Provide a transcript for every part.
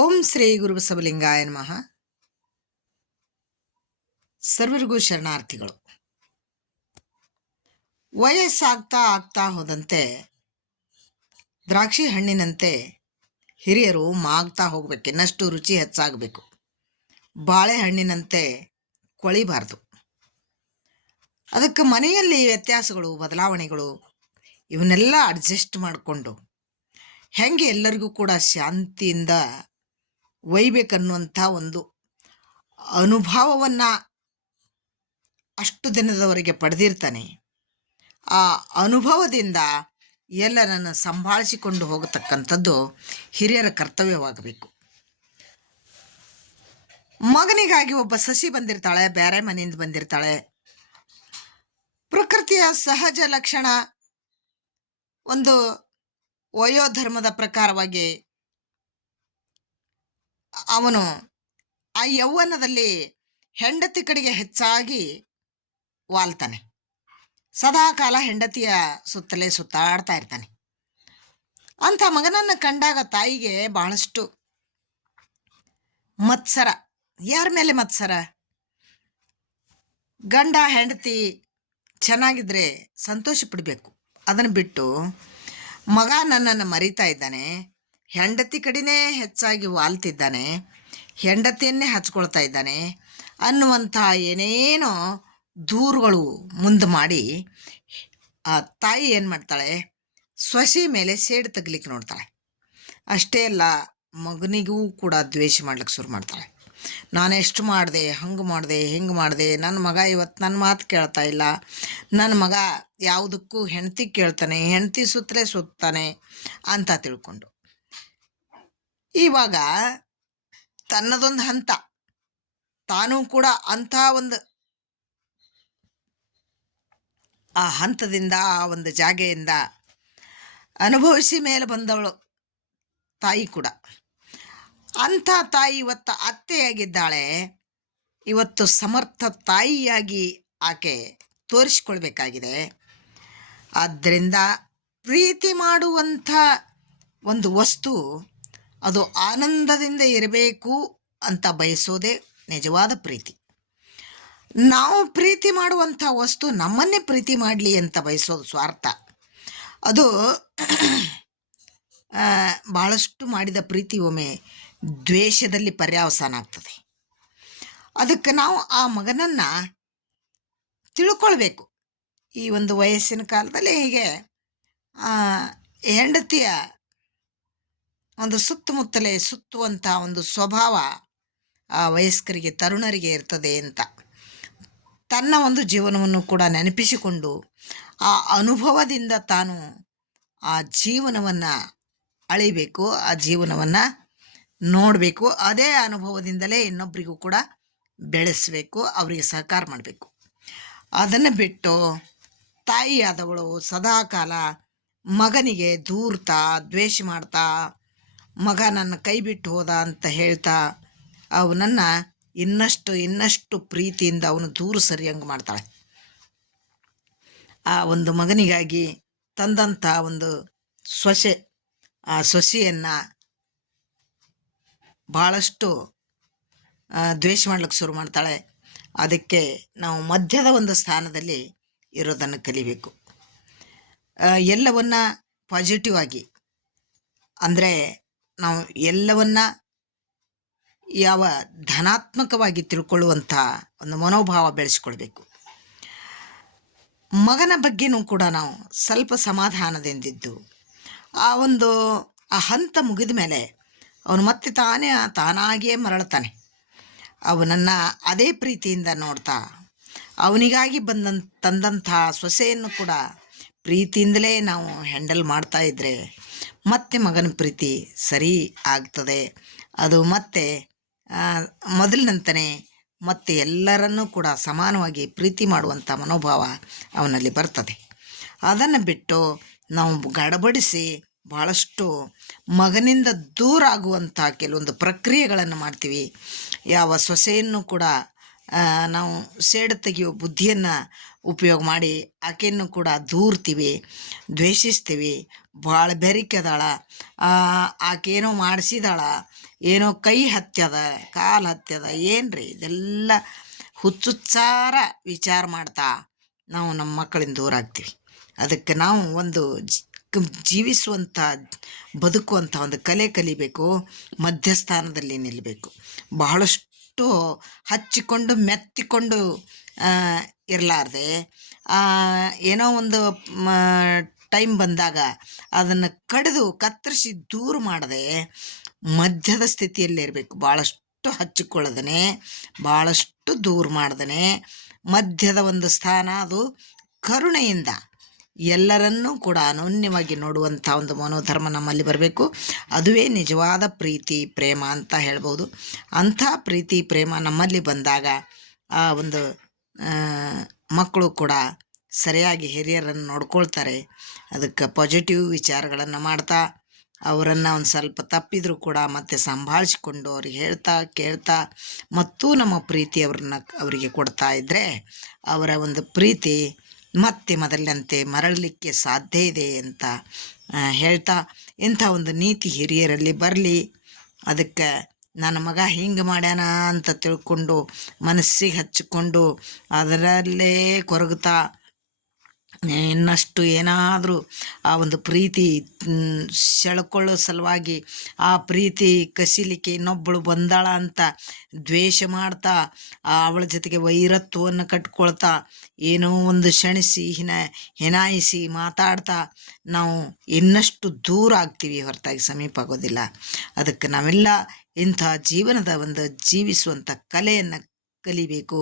ಓಂ ಶ್ರೀ ಗುರು ಬಸವಲಿಂಗಾಯ ನಮಃ. ಸರ್ವರಿಗೂ ಶರಣಾರ್ಥಿಗಳು. ವಯಸ್ಸಾಗ್ತಾ ಆಗ್ತಾ ಹೋದಂತೆ ದ್ರಾಕ್ಷಿ ಹಣ್ಣಿನಂತೆ ಹಿರಿಯರು ಮಾಗ್ತಾ ಹೋಗ್ಬೇಕು, ಇನ್ನಷ್ಟು ರುಚಿ ಹೆಚ್ಚಾಗಬೇಕು. ಬಾಳೆಹಣ್ಣಿನಂತೆ ಕೊಳಿಬಾರ್ದು. ಅದಕ್ಕೆ ಮನೆಯಲ್ಲಿ ವ್ಯತ್ಯಾಸಗಳು, ಬದಲಾವಣೆಗಳು ಇವನ್ನೆಲ್ಲ ಅಡ್ಜಸ್ಟ್ ಮಾಡಿಕೊಂಡು ಹೆಂಗೆ ಎಲ್ಲರಿಗೂ ಕೂಡ ಶಾಂತಿಯಿಂದ ಒಯ್ಬೇಕನ್ನುವಂಥ ಒಂದು ಅನುಭವವನ್ನು ಅಷ್ಟು ದಿನದವರೆಗೆ ಪಡೆದಿರ್ತಾನೆ. ಆ ಅನುಭವದಿಂದ ಎಲ್ಲರನ್ನು ಸಂಭಾಳಿಸಿಕೊಂಡು ಹೋಗತಕ್ಕಂಥದ್ದು ಹಿರಿಯರ ಕರ್ತವ್ಯವಾಗಬೇಕು. ಮಗನಿಗಾಗಿ ಒಬ್ಬ ಸಸಿ ಬಂದಿರ್ತಾಳೆ, ಬೇರೆ ಮನೆಯಿಂದ ಬಂದಿರ್ತಾಳೆ. ಪ್ರಕೃತಿಯ ಸಹಜ ಲಕ್ಷಣ ಒಂದು ವಯೋಧರ್ಮದ ಪ್ರಕಾರವಾಗಿ ಅವನು ಆ ಯೌವನದಲ್ಲಿ ಹೆಂಡತಿ ಕಡೆಗೆ ಹೆಚ್ಚಾಗಿ ವಾಲ್ತಾನೆ. ಸದಾ ಕಾಲ ಹೆಂಡತಿಯ ಸುತ್ತಲೇ ಸುತ್ತಾಡ್ತಾ ಇರ್ತಾನೆ. ಅಂಥ ಮಗನನ್ನು ಕಂಡಾಗ ತಾಯಿಗೆ ಬಹಳಷ್ಟು ಮತ್ಸರ. ಯಾರ ಮೇಲೆ ಮತ್ಸರ? ಗಂಡ ಹೆಂಡತಿ ಚೆನ್ನಾಗಿದ್ರೆ ಸಂತೋಷ ಪಡಬೇಕು. ಅದನ್ನು ಬಿಟ್ಟು ಮಗ ನನ್ನನ್ನು ಮರಿತಾ ಇದ್ದಾನೆ, ಹೆಂಡತಿ ಕಡೆನೇ ಹೆಚ್ಚಾಗಿ ವಾಲ್ತಿದ್ದಾನೆ, ಹೆಂಡತಿಯನ್ನೇ ಹಚ್ಕೊಳ್ತಾ ಇದ್ದಾನೆ ಅನ್ನುವಂಥ ಏನೇನೋ ದೂರುಗಳು ಮುಂದೆ ಮಾಡಿ ಆ ತಾಯಿ ಏನು ಮಾಡ್ತಾಳೆ, ಸೊಸೆ ಮೇಲೆ ಸೇಡು ತೆಗಿಲಿಕ್ಕೆ ನೋಡ್ತಾಳೆ. ಅಷ್ಟೇ ಅಲ್ಲ, ಮಗನಿಗೂ ಕೂಡ ದ್ವೇಷ ಮಾಡ್ಲಿಕ್ಕೆ ಶುರು ಮಾಡ್ತಾಳೆ. ನಾನು ಎಷ್ಟು ಮಾಡಿದೆ, ಹಂಗೆ ಮಾಡಿದೆ, ಹಿಂಗೆ ಮಾಡಿದೆ, ನನ್ನ ಮಗ ಇವತ್ತು ನನ್ನ ಮಾತು ಕೇಳ್ತಾ ಇಲ್ಲ, ನನ್ನ ಮಗ ಯಾವುದಕ್ಕೂ ಹೆಂಡತಿ ಕೇಳ್ತಾನೆ, ಹೆಂಡತಿ ಸುತ್ತಲೇ ಸುತ್ತಾನೆ ಅಂತ ತಿಳ್ಕೊಂಡು ಇವಾಗ ತನ್ನದೊಂದು ಹಂತ ತಾನೂ ಕೂಡ ಅಂಥ ಒಂದು ಆ ಹಂತದಿಂದ, ಆ ಒಂದು ಜಾಗೆಯಿಂದ ಅನುಭವಿಸಿ ಮೇಲೆ ಬಂದವಳು ತಾಯಿ ಕೂಡ. ಅಂಥ ತಾಯಿ ಇವತ್ತು ಅತ್ತೆಯಾಗಿದ್ದಾಳೆ. ಇವತ್ತು ಸಮರ್ಥ ತಾಯಿಯಾಗಿ ಆಕೆ ತೋರಿಸ್ಕೊಳ್ಬೇಕಾಗಿದೆ. ಆದ್ದರಿಂದ ಪ್ರೀತಿ ಮಾಡುವಂಥ ಒಂದು ವಸ್ತು ಅದು ಆನಂದದಿಂದ ಇರಬೇಕು ಅಂತ ಬಯಸೋದೇ ನಿಜವಾದ ಪ್ರೀತಿ. ನಾವು ಪ್ರೀತಿ ಮಾಡುವಂಥ ವಸ್ತು ನಮ್ಮನ್ನೇ ಪ್ರೀತಿ ಮಾಡಲಿ ಅಂತ ಬಯಸೋದು ಸ್ವಾರ್ಥ. ಅದು ಭಾಳಷ್ಟು ಮಾಡಿದ ಪ್ರೀತಿ ಒಮ್ಮೆ ದ್ವೇಷದಲ್ಲಿ ಪರ್ಯಾವಸಾನ ಆಗ್ತದೆ. ಅದಕ್ಕೆ ನಾವು ಆ ಮಗನನ್ನು ತಿಳ್ಕೊಳ್ಬೇಕು. ಈ ಒಂದು ವಯಸ್ಸಿನ ಕಾಲದಲ್ಲಿ ಹೀಗೆ ಹೆಂಡತಿಯ ಒಂದು ಸುತ್ತಮುತ್ತಲೇ ಸುತ್ತುವಂಥ ಒಂದು ಸ್ವಭಾವ ಆ ವಯಸ್ಕರಿಗೆ, ತರುಣರಿಗೆ ಇರ್ತದೆ ಅಂತ ತನ್ನ ಒಂದು ಜೀವನವನ್ನು ಕೂಡ ನೆನಪಿಸಿಕೊಂಡು ಆ ಅನುಭವದಿಂದ ತಾನು ಆ ಜೀವನವನ್ನು ಅಳಿಬೇಕು, ಆ ಜೀವನವನ್ನು ನೋಡಬೇಕು. ಅದೇ ಅನುಭವದಿಂದಲೇ ಇನ್ನೊಬ್ಬರಿಗೂ ಕೂಡ ಬೆಳೆಸಬೇಕು, ಅವರಿಗೆ ಸಹಕಾರ ಮಾಡಬೇಕು. ಅದನ್ನು ಬಿಟ್ಟು ತಾಯಿಯಾದವಳು ಸದಾಕಾಲ ಮಗನಿಗೆ ದೂರ್ತಾ, ದ್ವೇಷ ಮಾಡ್ತಾ, ಮಗ ನನ್ನ ಕೈ ಬಿಟ್ಟು ಹೋದ ಅಂತ ಹೇಳ್ತಾ ಅವನನ್ನು ಇನ್ನಷ್ಟು ಪ್ರೀತಿಯಿಂದ ಅವನು ದೂರ ಸರಿಯಂಗೆ ಮಾಡ್ತಾಳೆ. ಆ ಒಂದು ಮಗನಿಗಾಗಿ ತಂದಂಥ ಒಂದು ಸೊಸೆ, ಆ ಸೊಸೆಯನ್ನು ಭಾಳಷ್ಟು ದ್ವೇಷ ಮಾಡ್ಲಿಕ್ಕೆ ಶುರು ಮಾಡ್ತಾಳೆ. ಅದಕ್ಕೆ ನಾವು ಮಧ್ಯದ ಒಂದು ಸ್ಥಾನದಲ್ಲಿ ಇರೋದನ್ನು ಕಲಿಬೇಕು. ಎಲ್ಲವನ್ನ ಪಾಸಿಟಿವ್ ಆಗಿ, ಅಂದರೆ ನಾವು ಎಲ್ಲವನ್ನ ಯಾವ ಧನಾತ್ಮಕವಾಗಿ ತಿಳ್ಕೊಳ್ಳುವಂಥ ಒಂದು ಮನೋಭಾವ ಬೆಳೆಸ್ಕೊಳ್ಬೇಕು. ಮಗನ ಬಗ್ಗೆನೂ ಕೂಡ ನಾವು ಸ್ವಲ್ಪ ಸಮಾಧಾನದಿಂದಿದ್ದು ಆ ಹಂತ ಮುಗಿದ ಮೇಲೆ ಅವನು ಮತ್ತೆ ತಾನಾಗಿಯೇ ಮರಳ್ತಾನೆ. ಅವನನ್ನು ಅದೇ ಪ್ರೀತಿಯಿಂದ ನೋಡ್ತಾ, ಅವನಿಗಾಗಿ ತಂದಂಥ ಸೊಸೆಯನ್ನು ಕೂಡ ಪ್ರೀತಿಯಿಂದಲೇ ನಾವು ಹ್ಯಾಂಡಲ್ ಮಾಡ್ತಾ ಇದ್ದರೆ ಮತ್ತೆ ಮಗನ ಪ್ರೀತಿ ಸರಿ ಆಗ್ತದೆ. ಅದು ಮತ್ತೆ ಮೊದಲಿನಂತನೇ ಮತ್ತೆ ಎಲ್ಲರನ್ನೂ ಕೂಡ ಸಮಾನವಾಗಿ ಪ್ರೀತಿ ಮಾಡುವಂಥ ಮನೋಭಾವ ಅವನಲ್ಲಿ ಬರ್ತದೆ. ಅದನ್ನು ಬಿಟ್ಟು ನಾವು ಗಡಬಡಿಸಿ ಭಾಳಷ್ಟು ಮಗನಿಂದ ದೂರ ಆಗುವಂಥ ಕೆಲವೊಂದು ಪ್ರಕ್ರಿಯೆಗಳನ್ನು ಮಾಡ್ತೀವಿ. ಯಾವ ಸೊಸೆಯನ್ನು ಕೂಡ ನಾವು ಸೇಡು ತೆಗೆಯೋ ಬುದ್ಧಿಯನ್ನು ಉಪಯೋಗ ಮಾಡಿ ಆಕೆಯನ್ನು ಕೂಡ ದೂರ್ತೀವಿ, ದ್ವೇಷಿಸ್ತೀವಿ. ಭಾಳ ಬೆರಿಕೆದಾಳ, ಆಕೇನೋ ಮಾಡಿಸಿದಾಳ, ಏನೋ ಕೈ ಹತ್ಯದ, ಕಾಲು ಹತ್ಯದ, ಏನು ರೀ ಇದೆಲ್ಲ ಹುಚ್ಚುಚ್ಚಾರ ವಿಚಾರ ಮಾಡ್ತಾ ನಾವು ನಮ್ಮ ಮಕ್ಕಳಿಂದ ದೂರ ಆಗ್ತೀವಿ. ಅದಕ್ಕೆ ನಾವು ಒಂದು ಜೀವಿಸುವಂಥ ಬದುಕುವಂಥ ಒಂದು ಕಲೆ ಕಲಿಬೇಕು, ಮಧ್ಯಸ್ಥಾನದಲ್ಲಿ ನಿಲ್ಲಬೇಕು. ಬಹಳಷ್ಟು ಹಚ್ಚಿಕೊಂಡು ಮೆತ್ತಿಕೊಂಡು ಇರಲಾರ್ದೆ ಏನೋ ಒಂದು ಟೈಮ್ ಬಂದಾಗ ಅದನ್ನು ಕಡಿದು ಕತ್ತರಿಸಿ ದೂರ ಮಾಡದೆ ಮಧ್ಯದ ಸ್ಥಿತಿಯಲ್ಲಿರಬೇಕು. ಭಾಳಷ್ಟು ಹಚ್ಚಿಕೊಳ್ಳದನೆ, ಭಾಳಷ್ಟು ದೂರ ಮಾಡ್ದನೆ ಮಧ್ಯದ ಒಂದು ಸ್ಥಾನ, ಅದು ಕರುಣೆಯಿಂದ ಎಲ್ಲರನ್ನೂ ಕೂಡ ಅನನ್ಯವಾಗಿ ನೋಡುವಂಥ ಒಂದು ಮನೋಧರ್ಮ ನಮ್ಮಲ್ಲಿ ಬರಬೇಕು. ಅದುವೇ ನಿಜವಾದ ಪ್ರೀತಿ ಪ್ರೇಮ ಅಂತ ಹೇಳ್ಬೋದು. ಅಂಥ ಪ್ರೀತಿ ಪ್ರೇಮ ನಮ್ಮಲ್ಲಿ ಬಂದಾಗ ಆ ಒಂದು ಮಕ್ಕಳು ಕೂಡ ಸರಿಯಾಗಿ ಹಿರಿಯರನ್ನು ನೋಡ್ಕೊಳ್ತಾರೆ. ಅದಕ್ಕೆ ಪಾಸಿಟಿವ್ ವಿಚಾರಗಳನ್ನು ಮಾಡ್ತಾ ಅವರನ್ನು ಒಂದು ಸ್ವಲ್ಪ ತಪ್ಪಿದರೂ ಕೂಡ ಮತ್ತೆ ಸಂಭಾಳಿಸಿಕೊಂಡು ಅವ್ರಿಗೆ ಹೇಳ್ತಾ ಕೇಳ್ತಾ ಮತ್ತೂ ನಮ್ಮ ಪ್ರೀತಿ ಅವರಿಗೆ ಕೊಡ್ತಾ ಇದ್ದರೆ ಅವರ ಒಂದು ಪ್ರೀತಿ ಮತ್ತೆ ಮೊದಲಿನಂತೆ ಮರಳಲಿಕ್ಕೆ ಸಾಧ್ಯ ಇದೆ ಅಂತ ಹೇಳ್ತಾ, ಇಂಥ ಒಂದು ನೀತಿ ಹಿರಿಯರಲ್ಲಿ ಬರಲಿ. ಅದಕ್ಕೆ ನನ್ನ ಮಗ ಹಿಂಗೆ ಮಾಡ್ಯಾನ ಅಂತ ತಿಳ್ಕೊಂಡು ಮನಸ್ಸಿಗೆ ಹಚ್ಚಿಕೊಂಡು ಅದರಲ್ಲೇ ಕೊರಗುತ್ತಾ ಇನ್ನಷ್ಟು ಏನಾದರೂ ಆ ಒಂದು ಪ್ರೀತಿ ಸೆಳ್ಕೊಳ್ಳೋ ಸಲುವಾಗಿ ಆ ಪ್ರೀತಿ ಕಸಿಲಿಕ್ಕೆ ಇನ್ನೊಬ್ಬಳು ಬಂದಾಳ ಅಂತ ದ್ವೇಷ ಮಾಡ್ತಾ ಅವಳ ಜೊತೆಗೆ ವೈರತ್ವವನ್ನು ಕಟ್ಕೊಳ್ತಾ ಏನೋ ಒಂದು ಶಣಿಸಿ ಹಿನಾಯಿಸಿ ಮಾತಾಡ್ತಾ ನಾವು ಇನ್ನಷ್ಟು ದೂರ ಆಗ್ತೀವಿ, ಹೊರತಾಗಿ ಸಮೀಪ ಆಗೋದಿಲ್ಲ. ಅದಕ್ಕೆ ನಾವೆಲ್ಲ ಇಂಥ ಜೀವನದ ಒಂದು ಜೀವಿಸುವಂಥ ಕಲೆಯನ್ನು ಕಲಿಬೇಕು,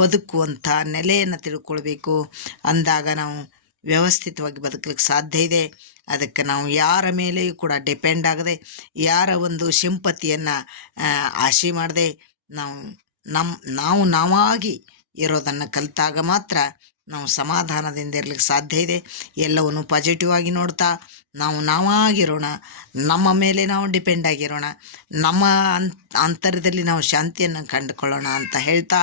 ಬದುಕುವಂಥ ನೆಲೆಯನ್ನು ತಿಳ್ಕೊಳ್ಬೇಕು. ಅಂದಾಗ ನಾವು ವ್ಯವಸ್ಥಿತವಾಗಿ ಬದುಕಲಿಕ್ಕೆ ಸಾಧ್ಯ ಇದೆ. ಅದಕ್ಕೆ ನಾವು ಯಾರ ಮೇಲೆಯೂ ಕೂಡ ಡಿಪೆಂಡ್ ಆಗದೆ, ಯಾರ ಒಂದು ಸಿಂಪತಿಯನ್ನು ಆಶೆ ಮಾಡದೆ ನಾವು ನಾವಾಗಿ ಇರೋದನ್ನು ಕಲಿತಾಗ ಮಾತ್ರ ನಾವು ಸಮಾಧಾನದಿಂದ ಇರಲಿಕ್ಕೆ ಸಾಧ್ಯ ಇದೆ. ಎಲ್ಲವನ್ನು ಪಾಸಿಟಿವ್ ಆಗಿ ನೋಡ್ತಾ ನಾವು ನಾವಾಗಿರೋಣ, ನಮ್ಮ ಮೇಲೆ ನಾವು ಡಿಪೆಂಡ್ ಆಗಿರೋಣ, ನಮ್ಮ ಅಂತರ್ಯದಲ್ಲಿ ನಾವು ಶಾಂತಿಯನ್ನು ಕಂಡುಕೊಳ್ಳೋಣ ಅಂತ ಹೇಳ್ತಾ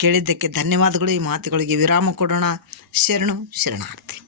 ಕೇಳಿದ್ದಕ್ಕೆ ಧನ್ಯವಾದಗಳು. ಈ ಮಾತುಗಳಿಗೆ ವಿರಾಮ ಕೊಡೋಣ. ಶರಣು ಶರಣಾರ್ಥಿ.